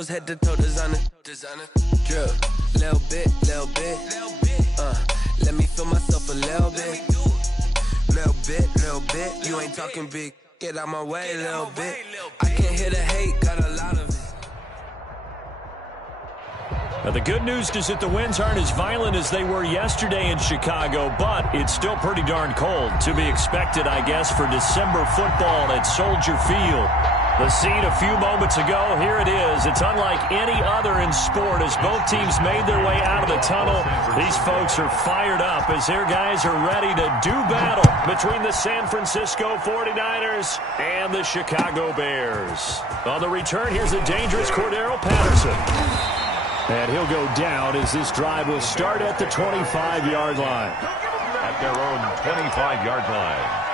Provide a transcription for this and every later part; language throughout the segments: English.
toes, head to toe, designer. Drip, little bit. Let me feel myself a little bit. Little bit. You ain't talking big. Get out my way, little bit. I can't hear the hate, got a lot of it. Now, the good news is that the winds aren't as violent as they were yesterday in Chicago, but it's still pretty darn cold. To be expected, I guess, for December football at Soldier Field. The scene a few moments ago, here it is. It's unlike any other in sport as both teams made their way out of the tunnel. These folks are fired up as their guys are ready to do battle between the San Francisco 49ers and the Chicago Bears. On the return, here's the dangerous Cordero Patterson. And he'll go down as this drive will start at the 25-yard line. At their own 25-yard line.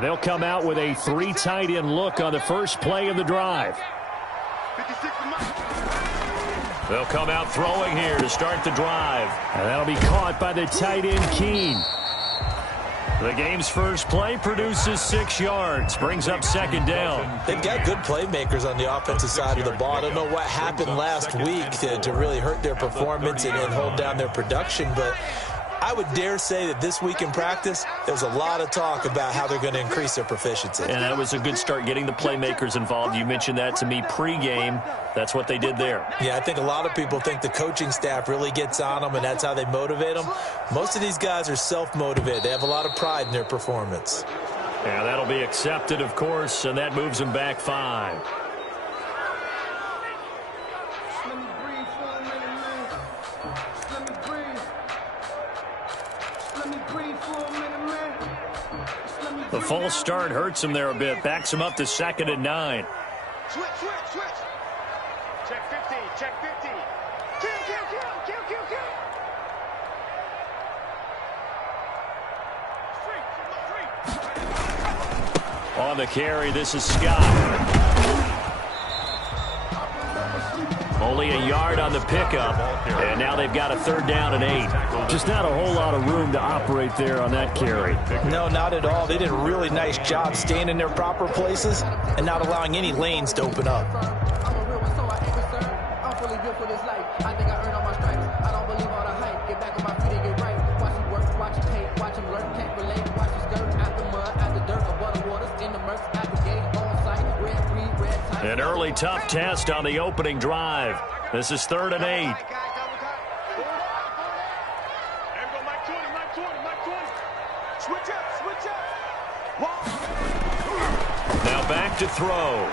They'll come out with a 3 tight end look on the first play of the drive. They'll come out throwing here to start the drive. And that'll be caught by the tight end, Keene. The game's first play produces 6 yards, brings up second down. They've got good playmakers on the offensive side of the ball. I don't know what happened last week to really hurt their performance and hold down their production, but I would dare say that this week in practice, there's a lot of talk about how they're going to increase their proficiency. And that was a good start getting the playmakers involved. You mentioned that to me pregame. That's what they did there. Yeah, I think a lot of people think the coaching staff really gets on them, and that's how they motivate them. Most of these guys are self-motivated. They have a lot of pride in their performance. Yeah, that'll be accepted, of course, and that moves them back 5. The false start hurts him there a bit. Backs him up to 2nd and 9. Switch. Check 50. Kill. On the carry, this is Scott. Only a yard on the pickup, and now they've got a 3rd down and 8. Just not a whole lot of room to operate there on that carry. No, not at all. They did a really nice job staying in their proper places and not allowing any lanes to open up. An early tough test on the opening drive. This is 3rd and 8. Now back to throw.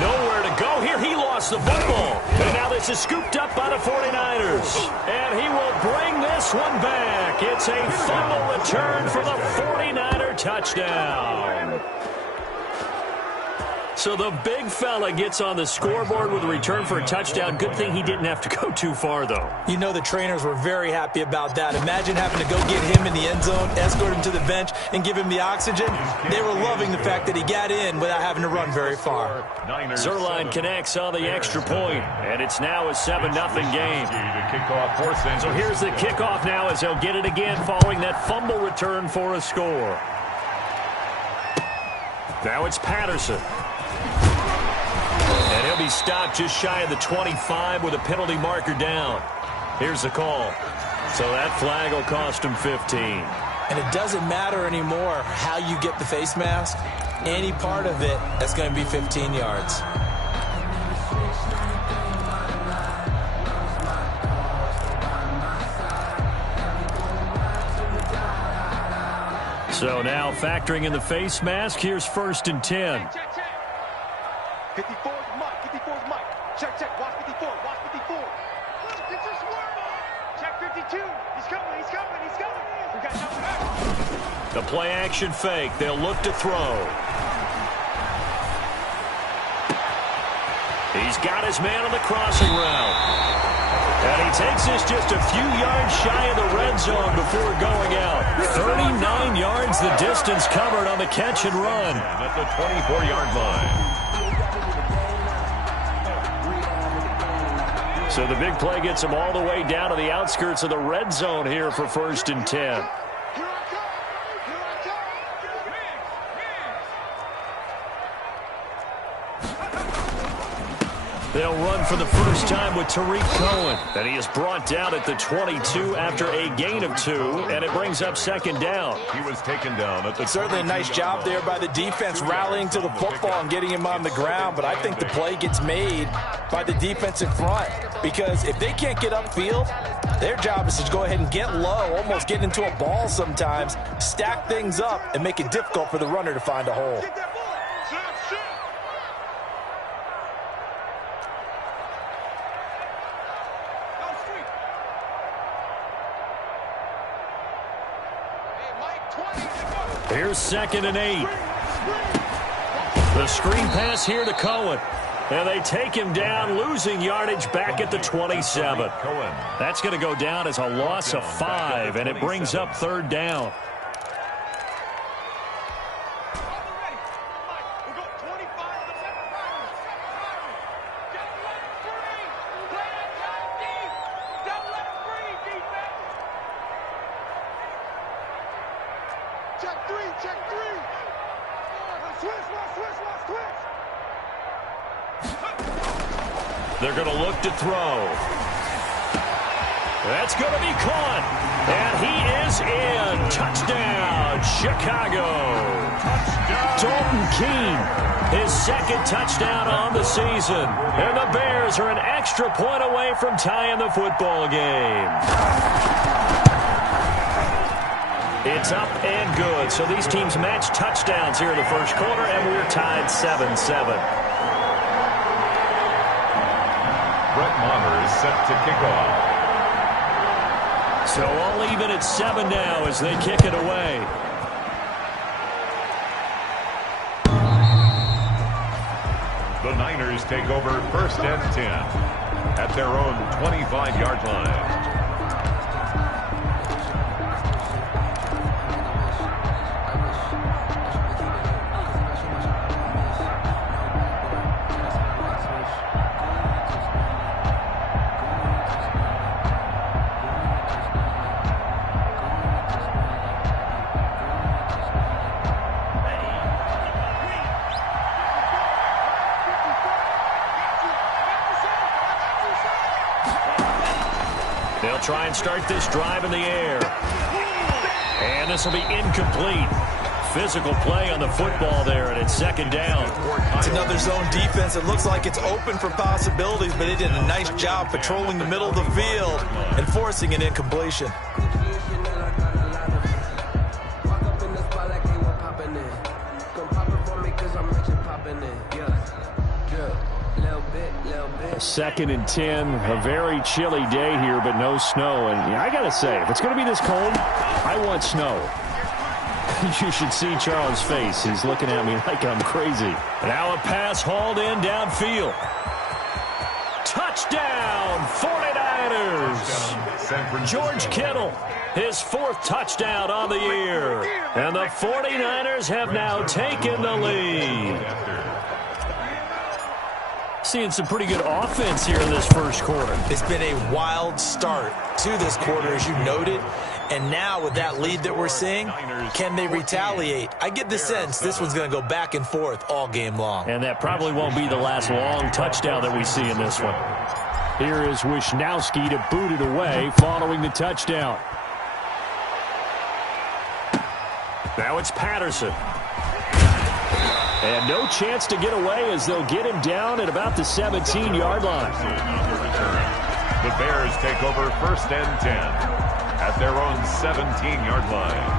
Nowhere to go here. He lost the football. And now this is scooped up by the 49ers. And he will bring this one back. It's a fumble return for the 49er touchdown. So the big fella gets on the scoreboard with a return for a touchdown. Good thing he didn't have to go too far, though. You know the trainers were very happy about that. Imagine having to go get him in the end zone, escort him to the bench, and give him the oxygen. They were loving the fact that he got in without having to run very far. Zerline connects on the extra point, and it's now a 7-0 game. So here's the kickoff now as they'll get it again following that fumble return for a score. Now it's Patterson. And he'll be stopped just shy of the 25 with a penalty marker down. Here's the call. So that flag will cost him 15. And it doesn't matter anymore how you get the face mask. Any part of it, that's going to be 15 yards. So now factoring in the face mask, here's 1st and 10. 54's Mike. 54's Mike. Check. Watch 54. Check 52. He's coming. We got nothing back. The play action fake. They'll look to throw. He's got his man on the crossing route. And he takes this just a few yards shy of the red zone before going out. 39 yards the distance covered on the catch and run. At the 24-yard line. So the big play gets him all the way down to the outskirts of the red zone here for 1st and 10. They'll run for the first time with Tariq Cohen. And he is brought down at the 22 after a gain of 2, and it brings up 2nd down. He was taken down at the Certainly a nice job there by the defense rallying to the football and getting him on the ground, but I think the play gets made by the defensive front because if they can't get upfield, their job is to go ahead and get low, almost get into a ball sometimes, stack things up, and make it difficult for the runner to find a hole. Here's 2nd and 8. The screen pass here to Cohen. And they take him down, losing yardage back at the 27. That's going to go down as a loss of 5, and it brings up 3rd down. They're going to look to throw. That's going to be caught. And he is in. Touchdown, Chicago. Dalton Keene, his 2nd touchdown on the season. And the Bears are an extra point away from tying the football game. It's up and good. So these teams match touchdowns here in the first quarter, and we're tied 7-7. Brett Maher is set to kick off. So all even at 7 now as they kick it away. The Niners take over 1st and 10 at their own 25-yard line. They'll try and start this drive in the air. And this will be incomplete. Physical play on the football there, and it's 2nd down. It's another zone defense. It looks like it's open for possibilities, but they did a nice job patrolling the middle of the field and forcing an incompletion. Second and 10, a very chilly day here, but no snow. And I got to say, if it's going to be this cold, I want snow. You should see Charles' face. He's looking at me like I'm crazy. Now a pass hauled in downfield. Touchdown, 49ers. George Kittle, his 4th touchdown on the year. And the 49ers have now taken the lead. Seeing some pretty good offense here in this first quarter. It's been a wild start to this quarter, as you noted. And now with that lead that we're seeing, can they retaliate? I get the sense this one's going to go back and forth all game long. And that probably won't be the last long touchdown that we see in this one. Here is Wisnowski to boot it away following the touchdown. Now it's Patterson. And no chance to get away as they'll get him down at about the 17-yard line. The Bears take over 1st and 10 at their own 17-yard line.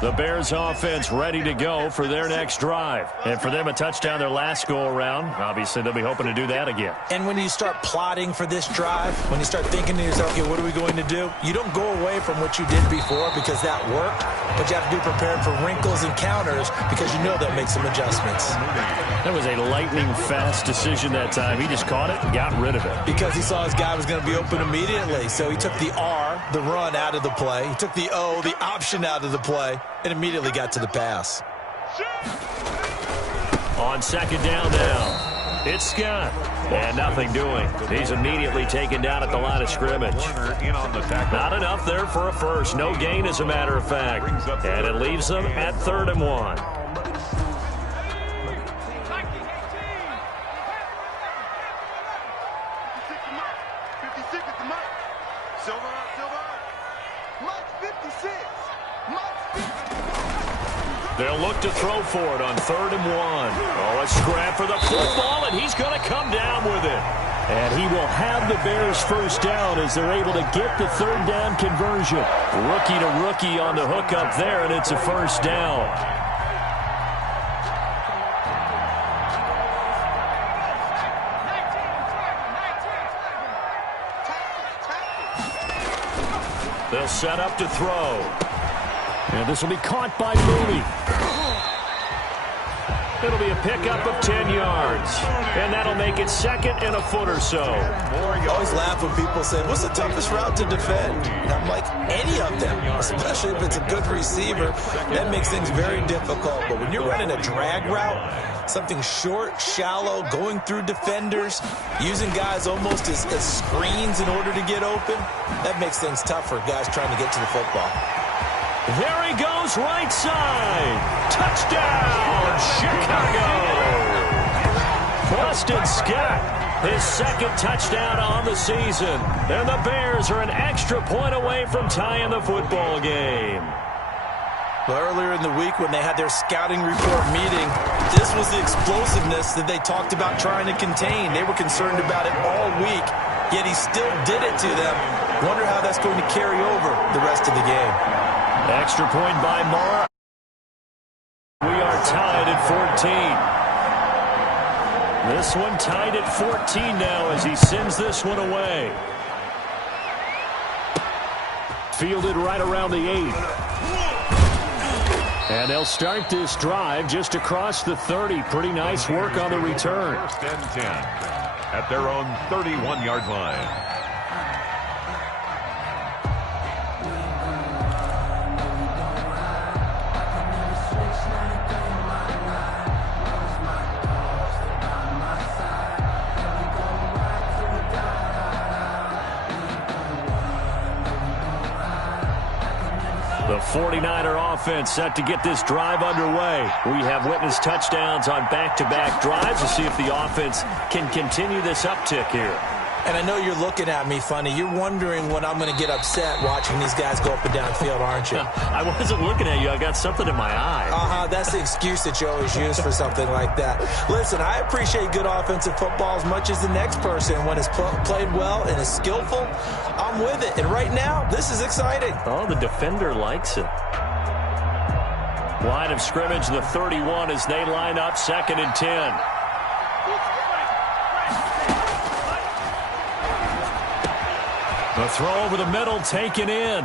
The Bears offense ready to go for their next drive. And for them, a touchdown their last go-around. Obviously, they'll be hoping to do that again. And when you start plotting for this drive, when you start thinking to yourself, okay, what are we going to do? You don't go away from what you did before because that worked, but you have to be prepared for wrinkles and counters because you know they'll make some adjustments. That was a lightning-fast decision that time. He just caught it and got rid of it. Because he saw his guy was going to be open immediately. So he took the R, the run, out of the play. He took the O, the option, out of the play, and immediately got to the pass. On second down now, it's Scott. And nothing doing. He's immediately taken down at the line of scrimmage. Not enough there for a first. No gain, as a matter of fact. And it leaves them at 3rd and 1. They'll look to throw for it on 3rd and 1. Oh, a scrap for the football, and he's going to come down with it. And he will have the Bears first down as they're able to get the 3rd down conversion. Rookie to rookie on the hook up there, and it's a first down. They'll set up to throw. And this will be caught by Mooney. It'll be a pickup of 10 yards. And that'll make it 2nd and a foot or so. I always laugh when people say, what's the toughest route to defend? And I'm like, any of them, especially if it's a good receiver. That makes things very difficult. But when you're running a drag route, something short, shallow, going through defenders, using guys almost as screens in order to get open, that makes things tough for guys trying to get to the football. There he goes, right side. Touchdown, Chicago. Boston Scott, his 2nd touchdown on the season. And the Bears are an extra point away from tying the football game. Well, earlier in the week when they had their scouting report meeting, this was the explosiveness that they talked about trying to contain. They were concerned about it all week, yet he still did it to them. Wonder how that's going to carry over the rest of the game. Extra point by Mara. We are tied at 14. This one tied at 14 now as he sends this one away. Fielded right around the 8. And they'll start this drive just across the 30. Pretty nice work on the return. 1st and 10 at their own 31-yard line. The 49er offense set to get this drive underway. We have witnessed touchdowns on back-to-back drives to see if the offense can continue this uptick here. And I know you're looking at me funny. You're wondering when I'm going to get upset watching these guys go up and down field, aren't you? I wasn't looking at you. I got something in my eye. That's the excuse that you always use for something like that. Listen, I appreciate good offensive football as much as the next person. When it's played well and is skillful, I'm with it. And right now, this is exciting. Oh, the defender likes it. Line of scrimmage, the 31 as they line up 2nd and 10. The throw over the middle taken in.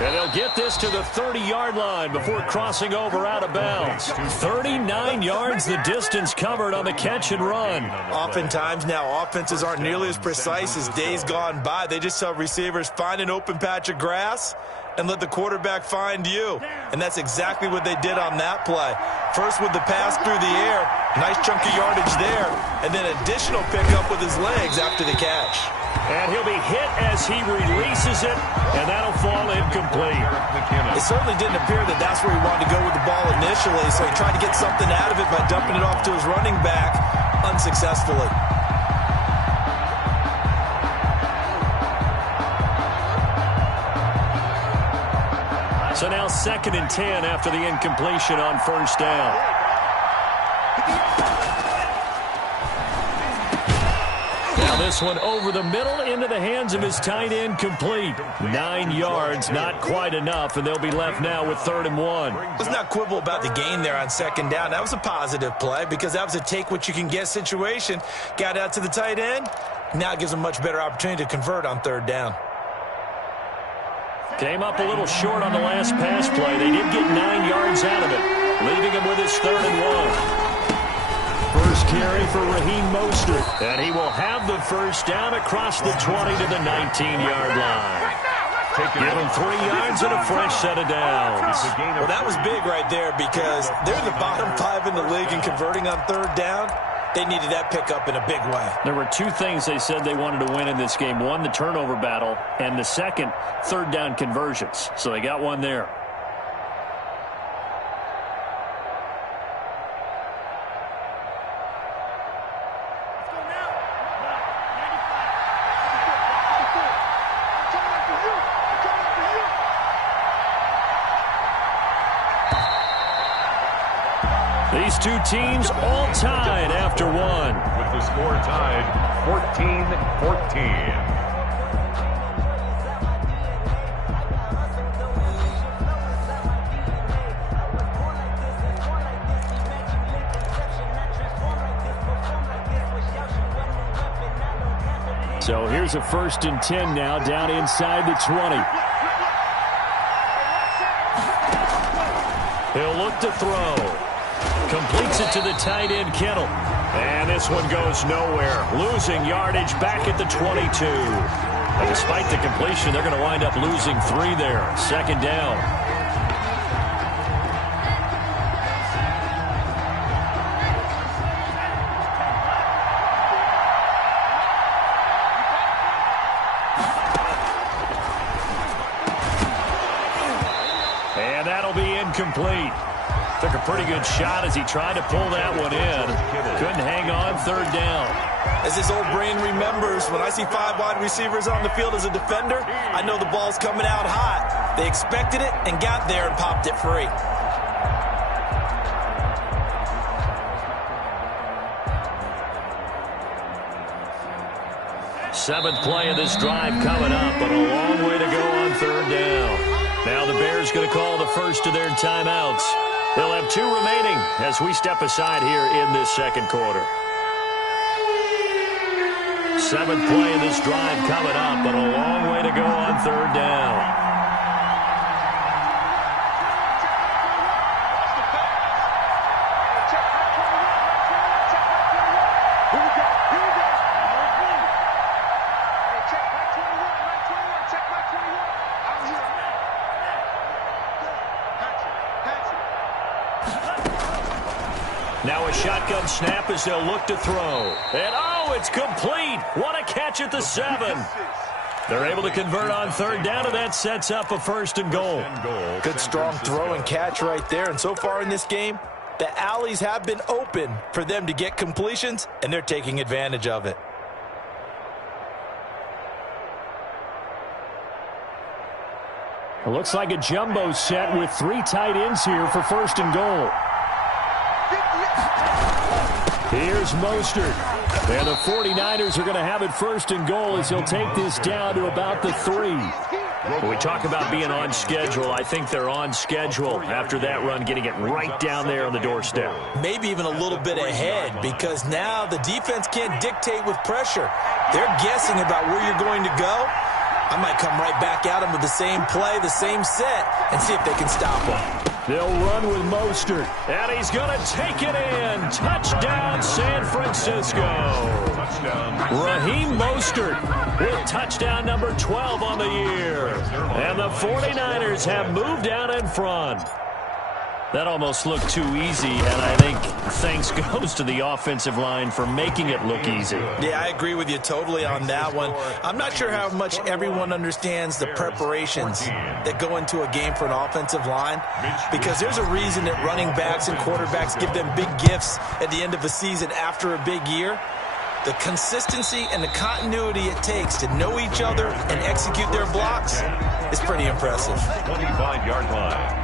And they'll get this to the 30-yard line before crossing over out of bounds. 39 yards the distance covered on the catch and run. Oftentimes now offenses aren't nearly as precise as days gone by. They just tell receivers, find an open patch of grass and let the quarterback find you. And that's exactly what they did on that play. First with the pass through the air, nice chunk of yardage there, and then additional pickup with his legs after the catch. And he'll be hit as he releases it, and that'll fall incomplete. It certainly didn't appear that that's where he wanted to go with the ball initially, so he tried to get something out of it by dumping it off to his running back unsuccessfully. So now 2nd and 10 after the incompletion on 1st down. Now this this one over the middle into the hands of his tight end, complete. 9 yards, not quite enough, and they'll be left now with 3rd and 1. Let's not quibble about the gain there on 2nd down. That was a positive play because that was a take-what-you-can-get situation. Got out to the tight end. Now it gives him a much better opportunity to convert on 3rd down. Came up a little short on the last pass play. They did get 9 yards out of it, leaving him with his 3rd and 1. First carry for Raheem Mostert, and he will have the first down across the 20 to the 19-yard line. Give him 3 yards and a fresh set of downs. Well, that was big right there because they're the bottom 5 in the league in converting on 3rd down. They needed that pickup in a big way. There were 2 things they said they wanted to win in this game. One, the turnover battle, and the second, 3rd down conversions. So they got one there. These 2 teams all tied after 1. With the score tied 14-14. So here's a 1st and 10 now, down inside the 20. He'll look to throw. Completes it to the tight end, Kittle. And this one goes nowhere. Losing yardage back at the 22. But despite the completion, they're going to wind up losing 3 there. 2nd down. And that'll be incomplete. Took a pretty good shot as he tried to pull that one in. Couldn't hang on 3rd down. As his old brain remembers, when I see 5 wide receivers on the field as a defender, I know the ball's coming out hot. They expected it and got there and popped it free. Seventh play of this drive coming up, but a long way to go on 3rd down. Now the Bears going to call the first of their timeouts. They'll have 2 remaining as we step aside here in this 2nd quarter. 7th play of this drive coming up, but a long way to go on 3rd down. Now a shotgun snap as they'll look to throw. And, oh, it's complete. What a catch at the 7. They're able to convert on 3rd down, and that sets up a 1st and goal. Good, strong throw and catch right there. And so far in this game, the alleys have been open for them to get completions, and they're taking advantage of it. It looks like a jumbo set with 3 tight ends here for 1st and goal. Here's Mostert. And the 49ers are going to have it 1st and goal as he'll take this down to about the 3. When we talk about being on schedule, I think they're on schedule after that run, getting it right down there on the doorstep. Maybe even a little bit ahead because now the defense can't dictate with pressure. They're guessing about where you're going to go. I might come right back at him with the same play, the same set, and see if they can stop him. They'll run with Mostert, and he's going to take it in. Touchdown, San Francisco. Touchdown. Raheem Mostert with touchdown number 12 on the year. And the 49ers have moved out in front. That almost looked too easy, and I think thanks goes to the offensive line for making it look easy. Yeah, I agree with you totally on that one. I'm not sure how much everyone understands the preparations that go into a game for an offensive line, because there's a reason that running backs and quarterbacks give them big gifts at the end of a season after a big year. The consistency and the continuity it takes to know each other and execute their blocks is pretty impressive. 25-yard line.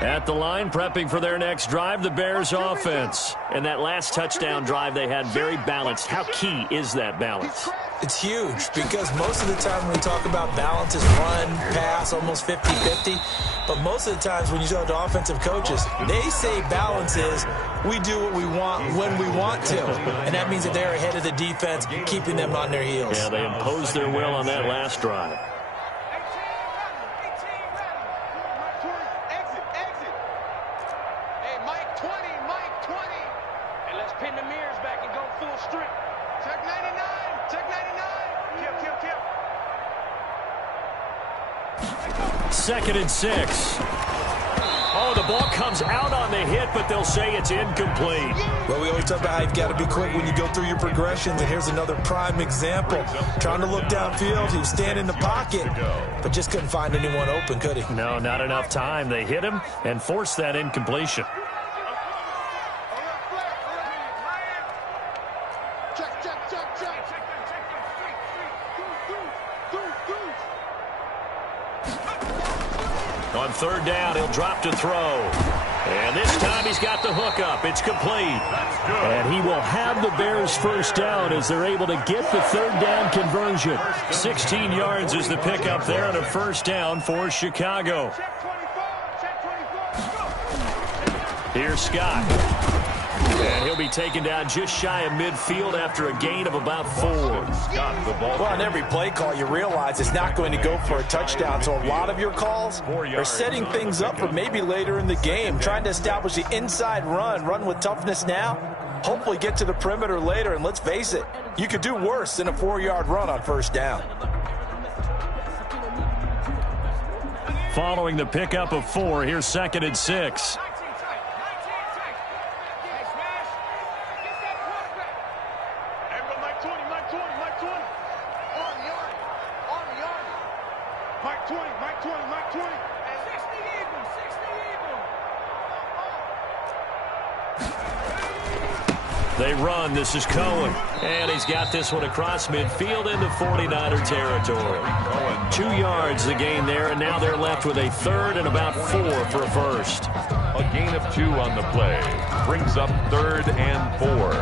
At the line, prepping for their next drive, the Bears offense. And that last touchdown drive they had very balanced. How key is that balance? It's huge because most of the time when we talk about balance is run, pass, almost 50-50. But most of the times when you talk to offensive coaches, they say balance is we do what we want when we want to. And that means that they're ahead of the defense, keeping them on their heels. Yeah, they imposed their will on that last drive. Second and 6. Oh, the ball comes out on the hit, but they'll say it's incomplete. Well, we always talk about how you've got to be quick when you go through your progressions, and here's another prime example. Trying to look downfield, he was standing in the pocket, but just couldn't find anyone open, could he? No, not enough time. They hit him and forced that incompletion. On third down, he'll drop to throw. And this time he's got the hook up. It's complete. And he will have the Bears first down as they're able to get the third down conversion. 16 yards is the pickup there on a first down for Chicago. Here's Scott. And he'll be taken down just shy of midfield after a gain of about 4. Well, on every play call, you realize it's not going to go for a touchdown. So a lot of your calls are setting things up for maybe later in the game, trying to establish the inside run with toughness now, hopefully get to the perimeter later. And let's face it, you could do worse than a 4-yard run on first down. Following the pickup of 4, here's second and 6. They run. This is Cohen. And he's got this one across midfield into 49er territory. 2 yards the gain there, and now they're left with a third and about 4 for a first. A gain of 2 on the play. Brings up third and 4.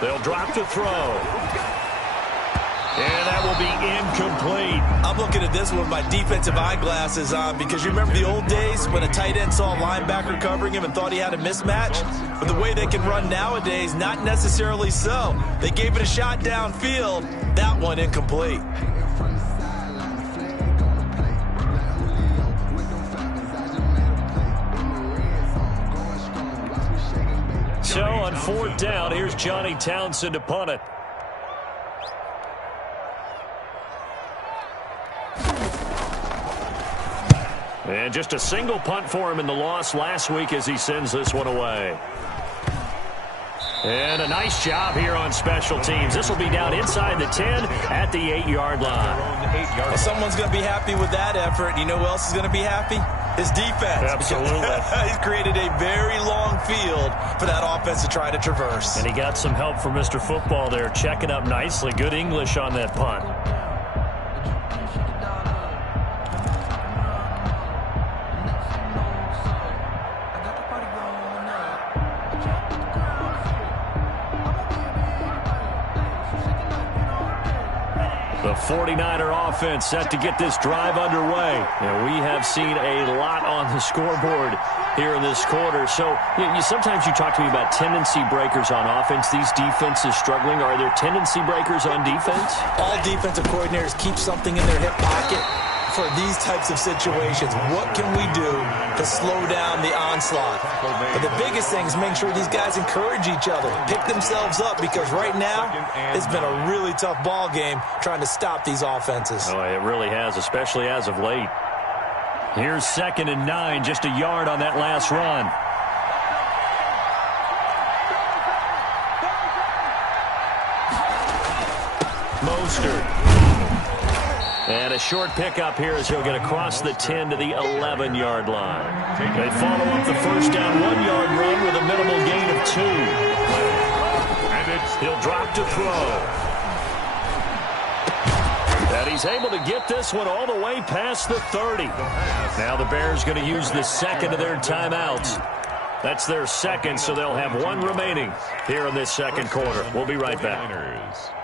They'll drop to throw. And that will be incomplete. I'm looking at this with my defensive eyeglasses on because you remember the old days when a tight end saw a linebacker covering him and thought he had a mismatch? But the way they can run nowadays, not necessarily so. They gave it a shot downfield. That one incomplete. So on fourth down, here's Johnny Townsend to punt it. And just a single punt for him in the loss last week as he sends this one away. And a nice job here on special teams. This will be down inside the 10 at the 8-yard line. Well, someone's going to be happy with that effort. You know who else is going to be happy? His defense. Absolutely. He's created a very long field for that offense to try to traverse. And he got some help from Mr. Football there, checking up nicely. Good English on that punt. The 49er offense set to get this drive underway. And we have seen a lot on the scoreboard here in this quarter. So sometimes you talk to me about tendency breakers on offense. These defenses struggling. Are there tendency breakers on defense? All defensive coordinators keep something in their hip pocket for these types of situations. What can we do to slow down the onslaught? But the biggest thing is making sure these guys encourage each other, pick themselves up, because right now it's been a really tough ball game trying to stop these offenses. Oh, it really has, especially as of late. Here's 2nd and 9, just a yard on that last run. Mostert. And a a short pickup here as he'll get across the 10 to the 11-yard line. They follow up the first down 1-yard run with a minimal gain of 2. He'll drop to throw. And he's able to get this one all the way past the 30. Now the Bears going to use the second of their timeouts. That's their second, so they'll have one remaining here in this second quarter. We'll be right back.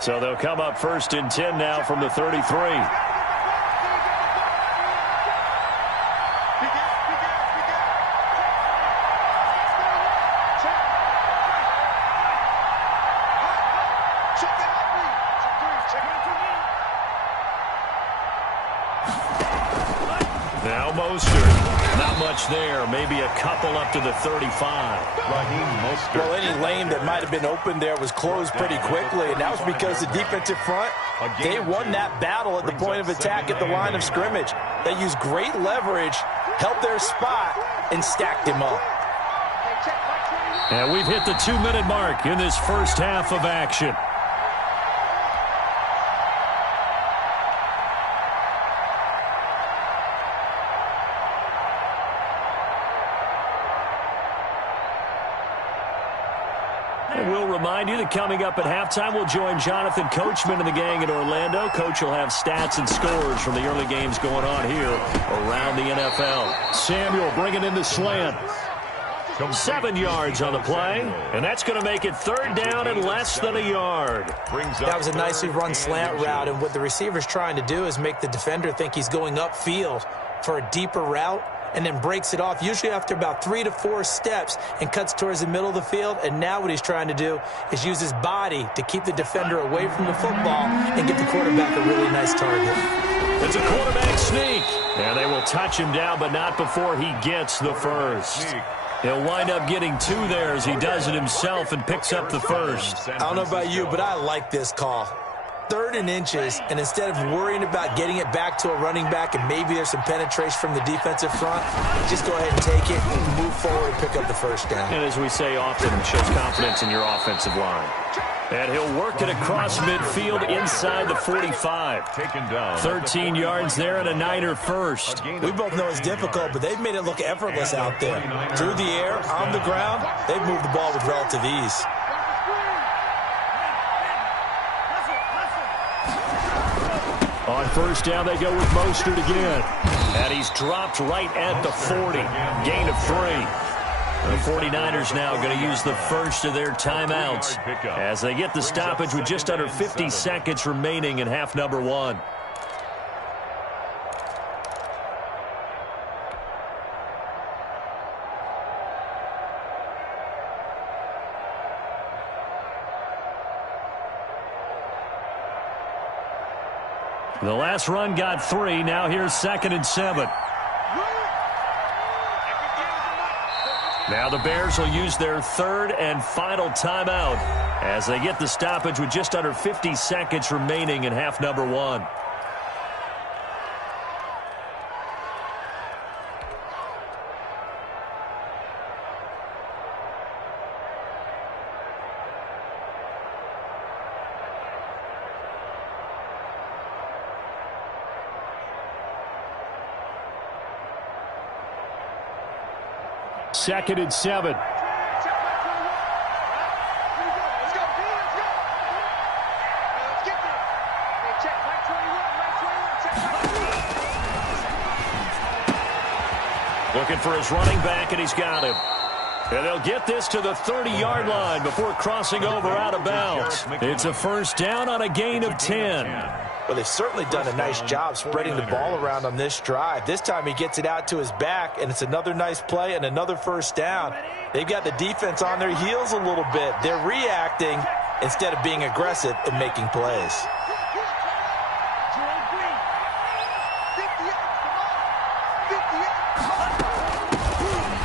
So they'll come up 1st and 10 now from the 33. Now Mostert. Not much there. Maybe a couple up to the 35. Well, any lane that might have been open there was closed pretty quickly, and that was because the defensive front, they won that battle at the point of attack at the line of scrimmage. They used great leverage, held their spot, and stacked him up. And we've hit the 2-minute mark in this first half of action. We'll remind you that coming up at halftime, we'll join Jonathan Coachman and the gang in Orlando. Coach will have stats and scores from the early games going on here around the NFL. Samuel bringing in the slant. 7 yards on the play, and that's going to make it 3rd down and less than a yard. That was a nicely run slant route, and what the receiver's trying to do is make the defender think he's going upfield for a deeper route, and then breaks it off, usually after about 3 to 4 steps, and cuts towards the middle of the field. And now what he's trying to do is use his body to keep the defender away from the football and give the quarterback a really nice target. It's a quarterback sneak, and they will touch him down, but not before he gets the first. He'll wind up getting 2 there as he does it himself and picks up the first. I don't know about you, but I like this call. 3rd and inches, and instead of worrying about getting it back to a running back and maybe there's some penetration from the defensive front, just go ahead and take it, move forward, and pick up the first down. And as we say often, it shows confidence in your offensive line. And he'll work it across midfield inside the 45. 13 yards there and a Niner first. We both know it's difficult, but they've made it look effortless out there. Through the air, on the ground, they've moved the ball with relative ease. On first down, they go with Mostert again. And he's dropped right at the 40. Gain of 3. The 49ers now going to use the first of their timeouts as they get the stoppage with just under 50 seconds remaining in half number 1. The last run got 3. Now here's 2nd and 7. Now the Bears will use their 3rd and final timeout as they get the stoppage with just under 50 seconds remaining in half number 1. Second and 7. Looking for his running back, and he's got him. And they'll get this to the 30-yard line before crossing over out of bounds. It's a first down on a gain of 10. Well, they've certainly done a nice job spreading the ball around on this drive. This time he gets it out to his back, and it's another nice play and another first down. They've got the defense on their heels a little bit. They're reacting instead of being aggressive and making plays.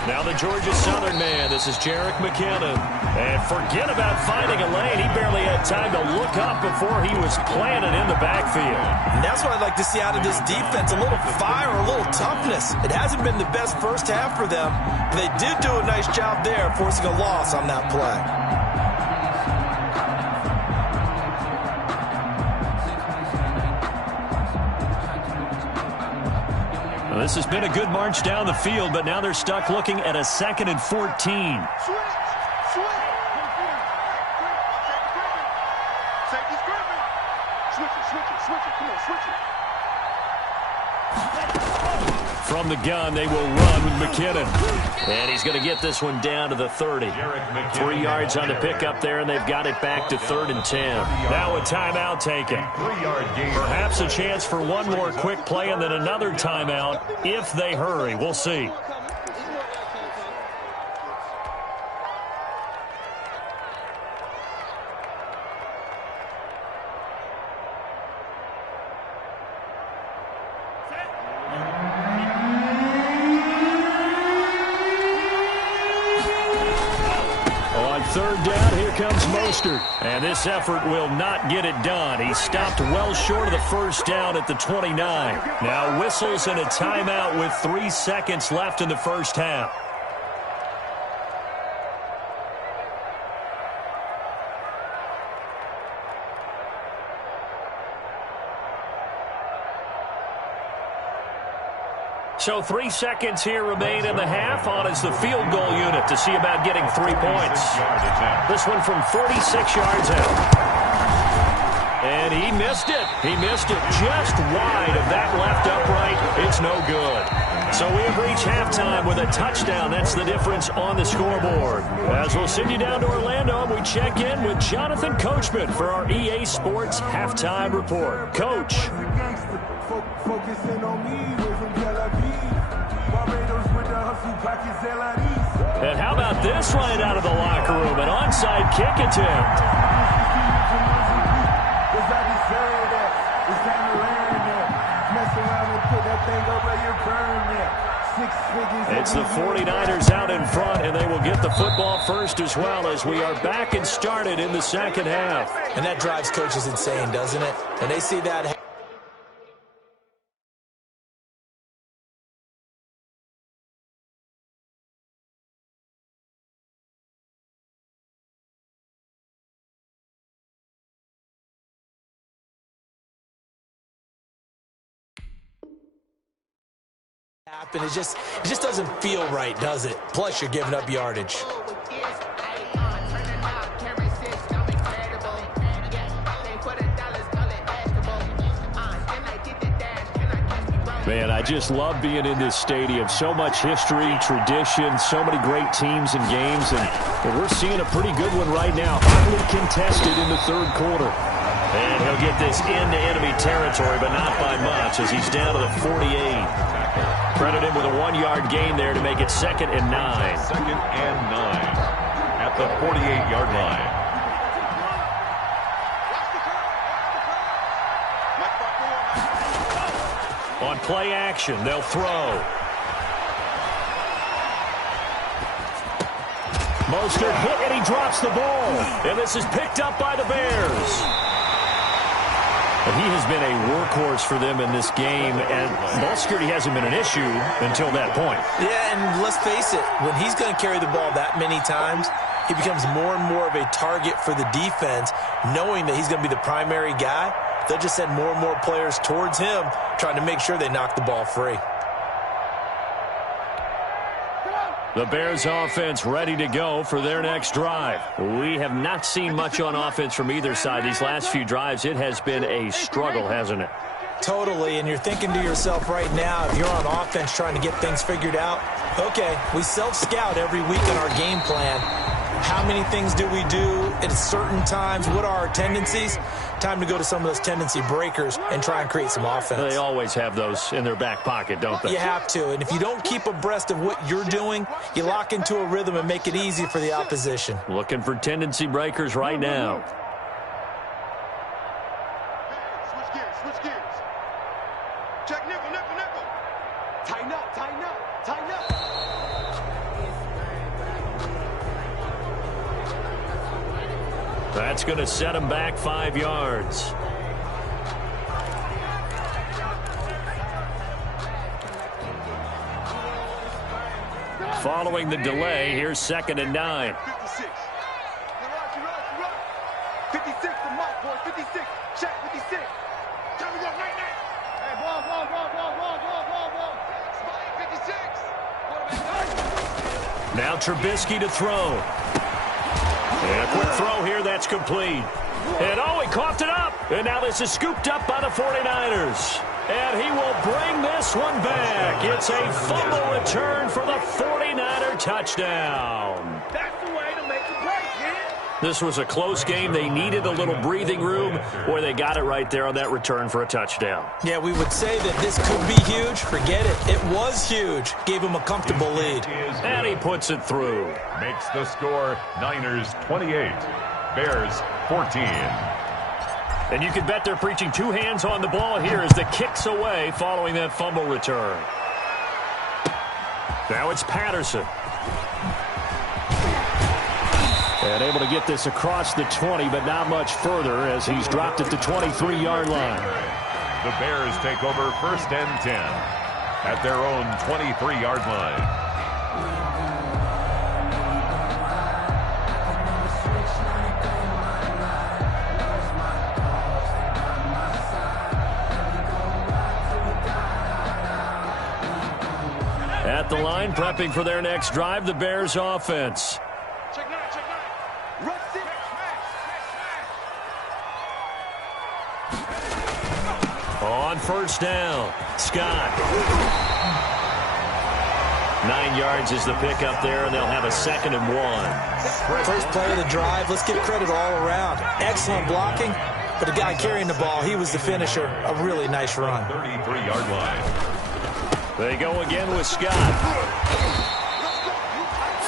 Now the Georgia Southern man. This is Jerick McKinnon. And forget about finding a lane. He barely had time to look up before he was planted in the backfield. And that's what I'd like to see out of this defense, a little fire, a little toughness. It hasn't been the best first half for them, but they did do a nice job there forcing a loss on that play. This has been a good march down the field, but now they're stuck looking at a 2nd and 14. Switch it. Come on, switch it. From the gun, they will run with McKinnon. And he's going to get this one down to the 30. 3 yards on the pickup there, and they've got it back to 3rd and 10. Now a timeout taken. Perhaps a chance for one more quick play and then another timeout if they hurry. We'll see. Third down, here comes Mostert. And this effort will not get it done. He stopped well short of the first down at the 29. Now whistles and a timeout with 3 seconds left in the first half. So 3 seconds here remain in the half. On is the field goal unit to see about getting 3 points. This one from 46 yards out. And he missed it. He missed it just wide of that left upright. It's no good. So we have reached halftime with a touchdown. That's the difference on the scoreboard. As we'll send you down to Orlando, we check in with Jonathan Coachman for our EA Sports Halftime Report. Coach. Focusing on me, Barbados with the hustle pockets, and how about this right out of the locker room? An onside kick attempt. It's the 49ers out in front, and they will get the football first as well as we are back and started in the second half. And that drives coaches insane, doesn't it? When they see that. And it just doesn't feel right, does it? Plus, you're giving up yardage. Man, I just love being in this stadium. So much history, tradition, so many great teams and games, and we're seeing a pretty good one right now. Hotly contested in the third quarter. And he'll get this into enemy territory, but not by much as he's down to the 48. Credited with a 1-yard gain there to make it 2nd and 9. 2nd and 9 at the 48-yard line. On play action, they'll throw. Mostert hit, and he drops the ball. And this is picked up by the Bears. And he has been a workhorse for them in this game, and ball security hasn't been an issue until that point. Yeah, and let's face it, when he's going to carry the ball that many times, he becomes more and more of a target for the defense, knowing that he's going to be the primary guy. They'll just send more and more players towards him, trying to make sure they knock the ball free. The Bears offense ready to go for their next drive. We have not seen much on offense from either side. These last few drives, it has been a struggle, hasn't it? Totally, and you're thinking to yourself right now, if you're on offense trying to get things figured out, okay, we self-scout every week in our game plan. How many things do we do at certain times? What are our tendencies? Time to go to some of those tendency breakers and try and create some offense. They always have those in their back pocket, don't they? You have to, and if you don't keep abreast of what you're doing, you lock into a rhythm and make it easy for the opposition. Looking for tendency breakers right now. Switch gears, switch gears. Check nickel, nickel, nickel. Tighten up, tighten up, tighten up. That's going to set him back 5 yards. Following the delay, here's 2nd and 9. 56. 56 to Mike, boy. 56. Check 56. Time to go. Night. Hey, ball. 56. Now Trubisky to throw. And a quick throw here, that's complete. And he coughed it up. And now this is scooped up by the 49ers. And he will bring this one back. It's a fumble return for the 49er touchdown. That's the way to make the break, kid. This was a close game. They needed a little breathing room, where they got it right there on that return for a touchdown. Yeah, we would say that this could be huge. Forget it. It was huge. Gave him a comfortable lead. And he puts it through. Makes the score Niners 28, Bears 14. And you can bet they're preaching 2 hands on the ball here as the kick's away following that fumble return. Now it's Patterson. And able to get this across the 20, but not much further as he's dropped at the 23-yard line. The Bears take over 1st and 10 at their own 23-yard line. At the line, prepping for their next drive, the Bears offense. Check 9. Run 6. On 1st down, Scott. 9 yards is the pickup there, and they'll have a 2nd and 1. First play of the drive. Let's give credit all around. Excellent blocking, but the guy carrying the ball, he was the finisher. A really nice run. 33-yard line. They go again with Scott.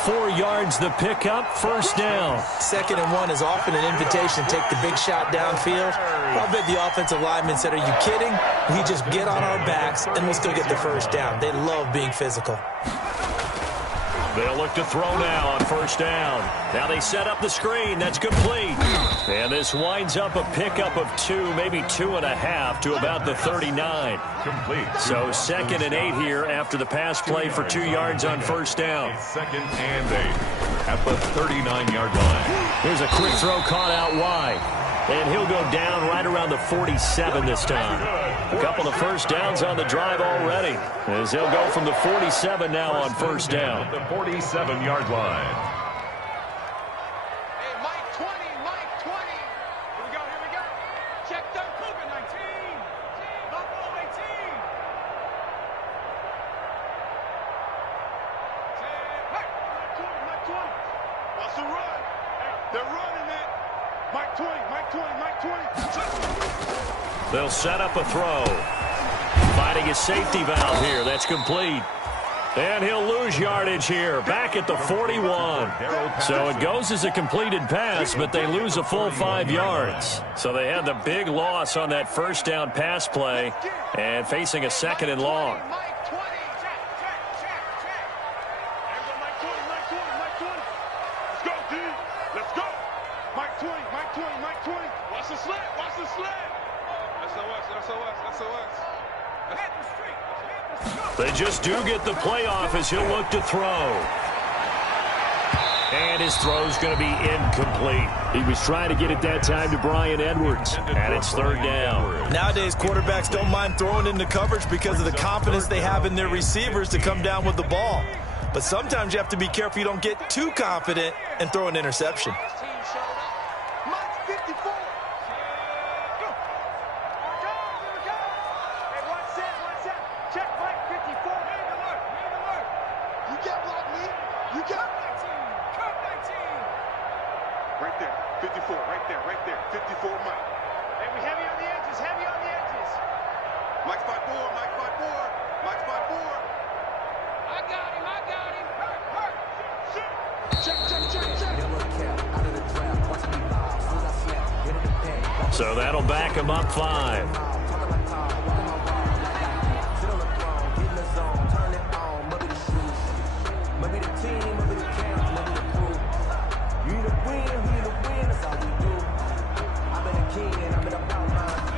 4 yards the pickup, 1st down. 2nd and 1 is often an invitation to take the big shot downfield. I bet the offensive lineman said, are you kidding? We just get on our backs and we'll still get the 1st down. They love being physical. They'll look to throw now on 1st down. Now they set up the screen. That's complete. And this winds up a pickup of 2, maybe 2.5 to about the 39. Complete. So 2nd and 8 here after the pass play for 2 yards on 1st down. 2nd and 8 at the 39-yard line. Here's a quick throw caught out wide. And he'll go down right around the 47 this time. A couple of 1st downs on the drive already, as he'll go from the 47 now on 1st down. At the 47-yard line. Hey, Mike 20. Here we go. Check down Cougar 19. Buffalo 18. Mike 20. What's the run? They're running it. Mike 20. They'll set up a throw. Finding his safety valve here. That's complete. And he'll lose yardage here. Back at the 41. So it goes as a completed pass, but they lose a full 5 yards. So they had the big loss on that 1st down pass play and facing a 2nd and long. Mike 20. Check. Let's go, D. Let's go. Mike 20. Watch the sled. SOS. They just do get the playoff as he'll look to throw. And his throw's going to be incomplete. He was trying to get it that time to Bryan Edwards. And it's 3rd down. Nowadays, quarterbacks don't mind throwing into coverage because of the confidence they have in their receivers to come down with the ball. But sometimes you have to be careful you don't get too confident and throw an interception. Mike 54. Check Mike 54. You got block me. You got 19. Cut 19. Right there. 54. Right there. 54 Mike. Hey, we heavy on the edges. Mike's 5'4. Mike's 5'4. I got him. Hurt. Check. So that'll back him up 5. You the win, that's all we do.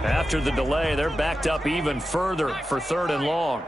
After the delay, they're backed up even further for 3rd and long.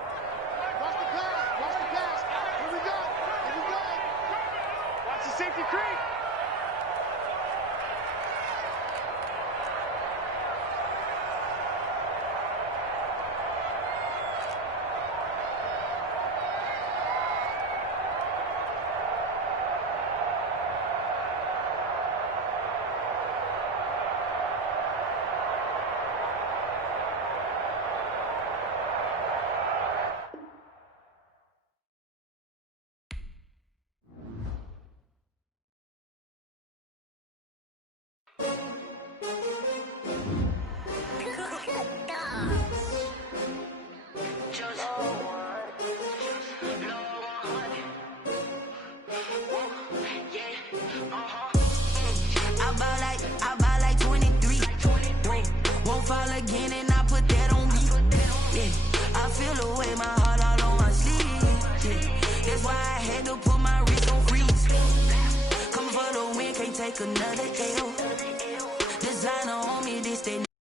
I buy like 23. Won't fall again and I put that on me. Yeah, I feel away my heart all on my sleeve. Yeah, that's why I had to put my wrist on freeze. Come for the win, can't take another L. Designer on me, this they